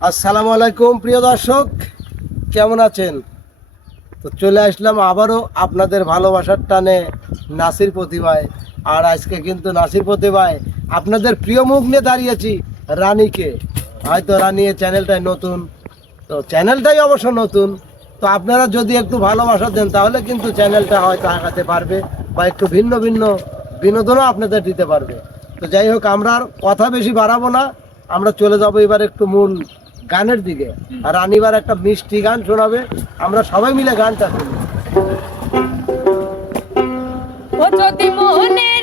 আসসালামু আলাইকুম, প্রিয় দর্শক। কেমন আছেন? তো চলে আসলাম আবারও আপনাদের ভালোবাসার টানে নাসির প্রতিভায় আর আজকে কিন্তু নাসির প্রতিভায় আপনাদের প্রিয় মুখ নিয়ে দাঁড়িয়েছি রানীকে। হয়তো রানী চ্যানেলটাই নতুন। তো চ্যানেলটাই অবশ্য নতুন। তো আপনারা যদি একটু ভালোবাসা দেন, তাহলে কিন্তু চ্যানেলটা হয়তো আগাতে পারবে বা একটু ভিন্ন ভিন্ন বিনোদনও আপনাদের দিতে পারবে। তো যাই হোক, আমরা কথা বেশি বাড়াবো না। আমরা চলে যাব এবার একটু মূল গানের দিকে। আর রানিবার একটা মিষ্টি গান শোনাবে। আমরা সবাই মিলে গানটা শুনি। ও যদি মনের